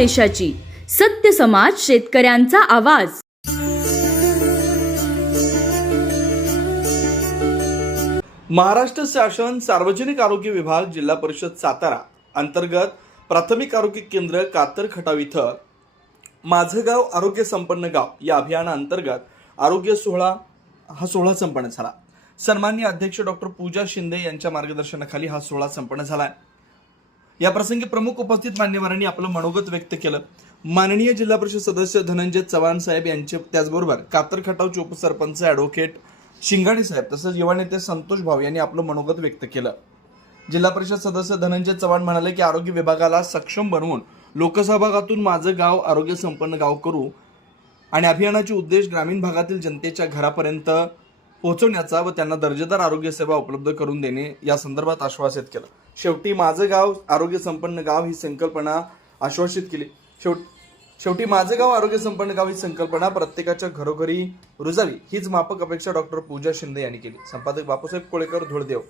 देशाची, सत्य समाज शेतकऱ्यांचा आवाज। महाराष्ट्र शासन सार्वजनिक आरोग्य विभाग जिल्हा परिषद सातारा अंतर्गत प्राथमिक आरोग्य केंद्र कातर खटाव इथं माझं गाव आरोग्य संपन्न गाव या अभियानाअंतर्गत आरोग्य सोहळा संपन्न झाला। सन्माननीय अध्यक्ष डॉक्टर पूजा शिंदे यांच्या मार्गदर्शनाखाली हा सोहळा संपन्न झाला। या प्रसंगी प्रमुख उपस्थित मान्यवरांनी आपलं मनोगत व्यक्त केलं। माननीय जिल्हा परिषद सदस्य धनंजय चव्हाण साहेब यांचे, त्याचबरोबर कातर खटावचे उपसरपंच ॲडव्होकेट शिंगाडे साहेब तसंच युवा नेते संतोष भाऊ यांनी आपलं मनोगत व्यक्त केलं। जिल्हा परिषद सदस्य धनंजय चव्हाण म्हणाले की आरोग्य विभागाला सक्षम बनवून लोकसहभागातून माझं गाव आरोग्य संपन्न गाव करू आणि अभियानाचे उद्देश ग्रामीण भागातील जनतेच्या घरापर्यंत पोहोचवण्याचा व त्यांना दर्जेदार आरोग्य सेवा उपलब्ध करून देणे या संदर्भात आश्वासित केलं। शेवटी माझं गाव आरोग्य संपन्न गाव ही संकल्पना आश्वासित केली। शेवटी माझं गाव आरोग्य संपन्न गाव ही संकल्पना प्रत्येकाच्या घरोघरी रुजावी हीच माफक अपेक्षा डॉक्टर पूजा शिंदे यांनी केली। संपादक बापूसाहेब कोळेकर, धुळदेव।